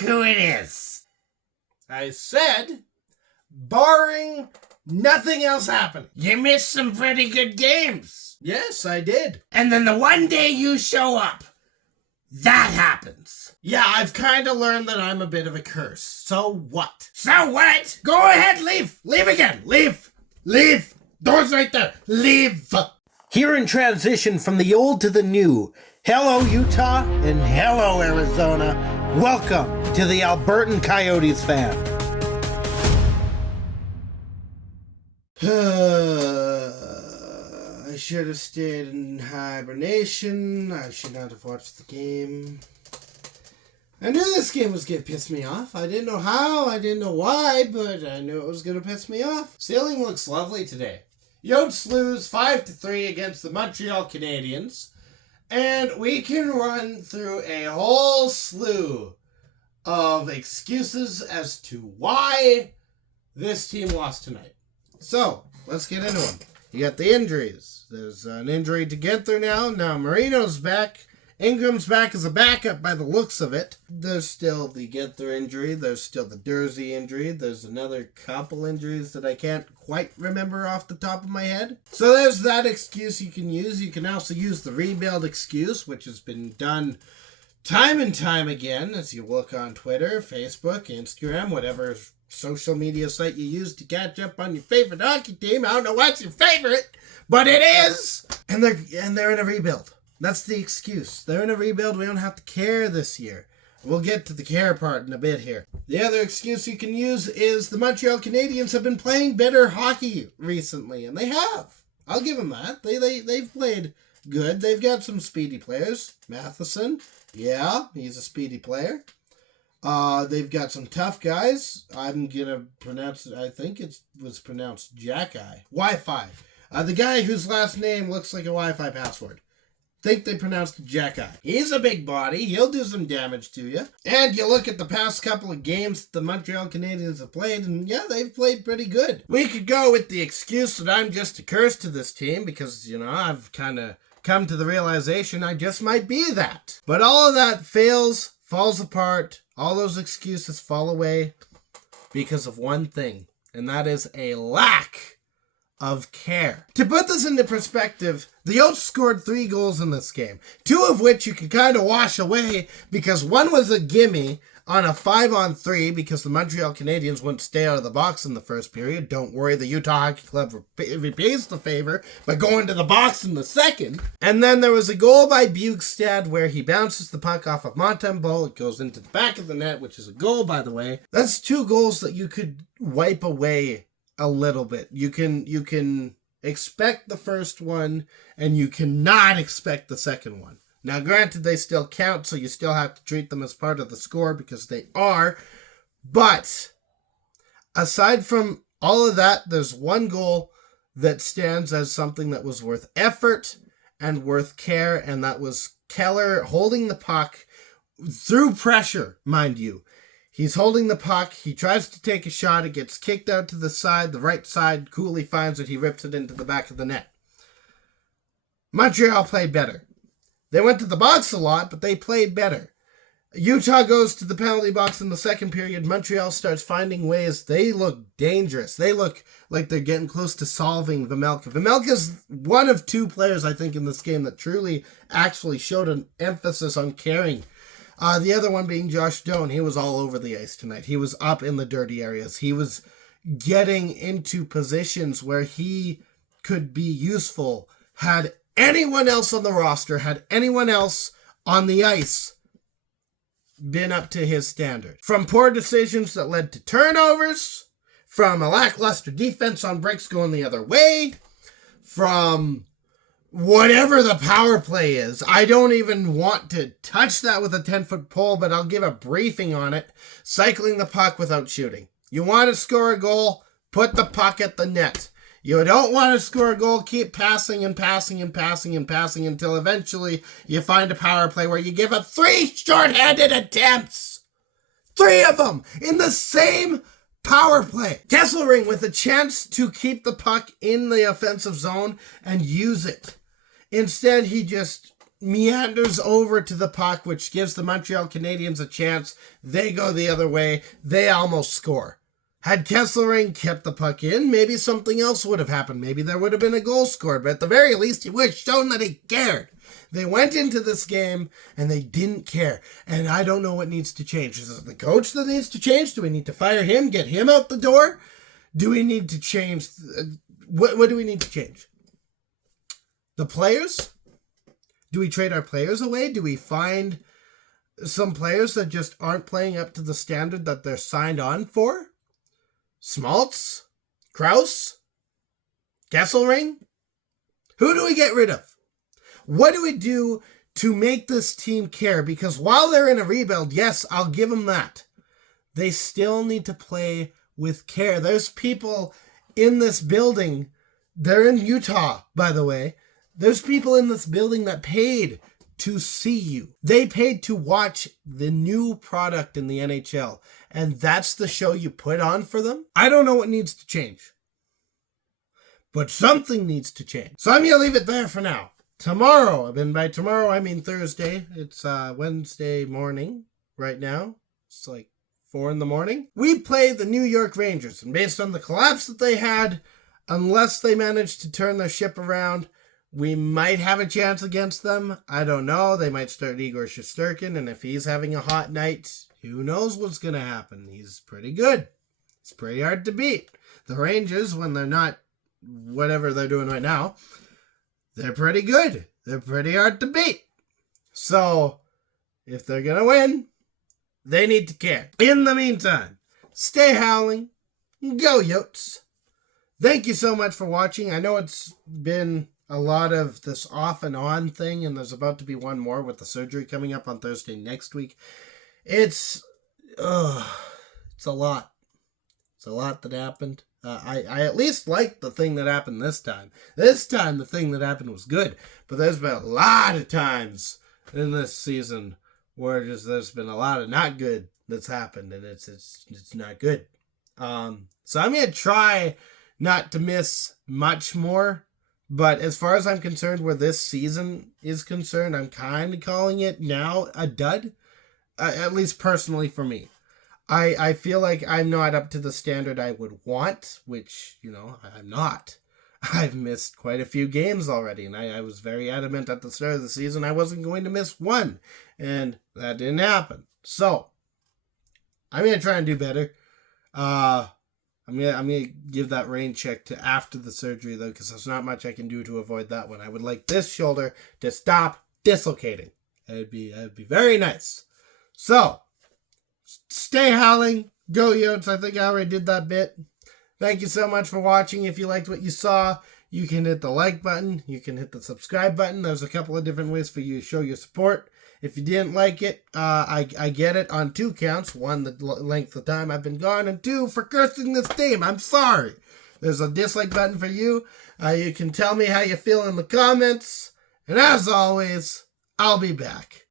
who it is. I said, barring nothing else happening. You missed some pretty good games. Yes, I did. And then the one day you show up, that happens. Yeah, I've kind of learned that I'm a bit of a curse. So what? So what? Go ahead, leave. Leave again. Leave. Leave. Door's right there. Leave. Here in transition from the old to the new, hello Utah and hello Arizona. Welcome to the Albertan Coyotes Fan. I should have stayed in hibernation. I should not have watched the game. I knew this game was going to piss me off. I didn't know how, I didn't know why, but I knew it was going to piss me off. Sailing looks lovely today. Yotes lose 5-3 against the Montreal Canadiens. And we can run through a whole slew of excuses as to why this team lost tonight. So, let's get into them. You got the injuries. There's an injury to Ginther now. Now Marino's back. Ingram's back as a backup by the looks of it. There's still the Ginther injury. There's still the Dursey injury. There's another couple injuries that I can't quite remember off the top of my head. So there's that excuse you can use. You can also use the rebuild excuse, which has been done time and time again as you look on Twitter, Facebook, Instagram, whatever social media site you use to catch up on your favorite hockey team. I don't know what's your favorite, but it is. And they're in a rebuild. That's the excuse. They're in a rebuild. We don't have to care this year. We'll get to the care part in a bit here. The other excuse you can use is the Montreal Canadiens have been playing better hockey recently, and they have. I'll give them that. They've played good. They've got some speedy players. Matheson, yeah, he's a speedy player. They've got some tough guys. I'm gonna pronounce it. I think it was pronounced Jack-Eye. Wi-Fi. The guy whose last name looks like a Wi-Fi password. Think they pronounced it Jack-Eye. He's a big body. He'll do some damage to you. And you look at the past couple of games the Montreal Canadiens have played, and yeah, they've played pretty good. We could go with the excuse that I'm just a curse to this team because, you know, I've kind of come to the realization I just might be that. But all of that fails, falls apart. All those excuses fall away because of one thing, and that is a lack of care. To put this into perspective, the Yotes scored 3 goals in this game, 2 of which you can kind of wash away because one was a gimme on a 5-on-3 because the Montreal Canadiens wouldn't stay out of the box in the first period. Don't worry, the Utah Hockey Club repays the favor by going to the box in the second. And then there was a goal by Bukestad where he bounces the puck off of Montembeault. It goes into the back of the net, which is a goal, by the way. That's 2 goals that you could wipe away a little bit. You can expect the first one, and you cannot expect the second one. Now, granted, they still count, so you still have to treat them as part of the score because they are. But aside from all of that, there's one goal that stands as something that was worth effort and worth care, and that was Keller holding the puck through pressure, mind you. He's holding the puck. He tries to take a shot. It gets kicked out to the side. The right side, Cooley finds it. He rips it into the back of the net. Montreal played better. They went to the box a lot, but they played better. Utah goes to the penalty box in the second period. Montreal starts finding ways. They look dangerous. They look like they're getting close to solving Vejmelka. Vejmelka's one of 2 players, I think, in this game that truly actually showed an emphasis on caring. The other one being Josh Doan. He was all over the ice tonight. He was up in the dirty areas. He was getting into positions where he could be useful. Had anyone else on the roster, had anyone else on the ice been up to his standard. From poor decisions that led to turnovers, from a lackluster defense on breaks going the other way, from whatever the power play is. I don't even want to touch that with a 10-foot pole, but I'll give a briefing on it. Cycling the puck without shooting. You want to score a goal, put the puck at the net. You don't want to score a goal, keep passing and passing and passing and passing until eventually you find a power play where you give up 3 shorthanded attempts. 3 of them in the same power play. Kesselring with a chance to keep the puck in the offensive zone and use it. Instead, he just meanders over to the puck, which gives the Montreal Canadiens a chance. They go the other way. They almost score. Had Kesselring kept the puck in, maybe something else would have happened. Maybe there would have been a goal scored, but at the very least, he would have shown that he cared. They went into this game, and they didn't care. And I don't know what needs to change. Is it the coach that needs to change? Do we need to fire him, get him out the door? Do we need to change? What do we need to change? The players? Do we trade our players away? Do we find some players that just aren't playing up to the standard that they're signed on for? Schmaltz? Krause? Kesselring? Who do we get rid of? What do we do to make this team care? Because while they're in a rebuild, yes, I'll give them that. They still need to play with care. There's people in this building. They're in Utah, by the way. There's people in this building that paid to see you. They paid to watch the new product in the NHL. And that's the show you put on for them? I don't know what needs to change. But something needs to change. So I'm going to leave it there for now. Tomorrow, and by tomorrow I mean Thursday. It's Wednesday morning right now. It's like 4 a.m. We play the New York Rangers. And based on the collapse that they had, unless they manage to turn their ship around, we might have a chance against them. I don't know. They might start Igor Shesterkin, and if he's having a hot night, who knows what's going to happen. He's pretty good. It's pretty hard to beat. The Rangers, when they're not whatever they're doing right now, they're pretty good. They're pretty hard to beat. So, if they're going to win, they need to care. In the meantime, stay howling. Go Yotes. Thank you so much for watching. I know it's been a lot of this off and on thing, and there's about to be one more with the surgery coming up on Thursday next week. It's a lot. It's a lot that happened. I at least liked the thing that happened this time. This time, the thing that happened was good. But there's been a lot of times in this season where there's been a lot of not good that's happened, and it's not good. So I'm going to try not to miss much more. But as far as I'm concerned, where this season is concerned, I'm kind of calling it now a dud. At least personally for me. I feel like I'm not up to the standard I would want, which, I'm not. I've missed quite a few games already, and I was very adamant at the start of the season I wasn't going to miss one, and that didn't happen. So, I'm going to try and do better. I'm gonna give that rain check to after the surgery, though, because there's not much I can do to avoid that one. I would like this shoulder to stop dislocating. That'd be very nice. So, stay howling. Go Yotes. I think I already did that bit. Thank you so much for watching. If you liked what you saw, you can hit the like button. You can hit the subscribe button. There's a couple of different ways for you to show your support. If you didn't like it, I get it on 2 counts. 1, the length of time I've been gone, and 2, for cursing this team. I'm sorry. There's a dislike button for you. You can tell me how you feel in the comments. And as always, I'll be back.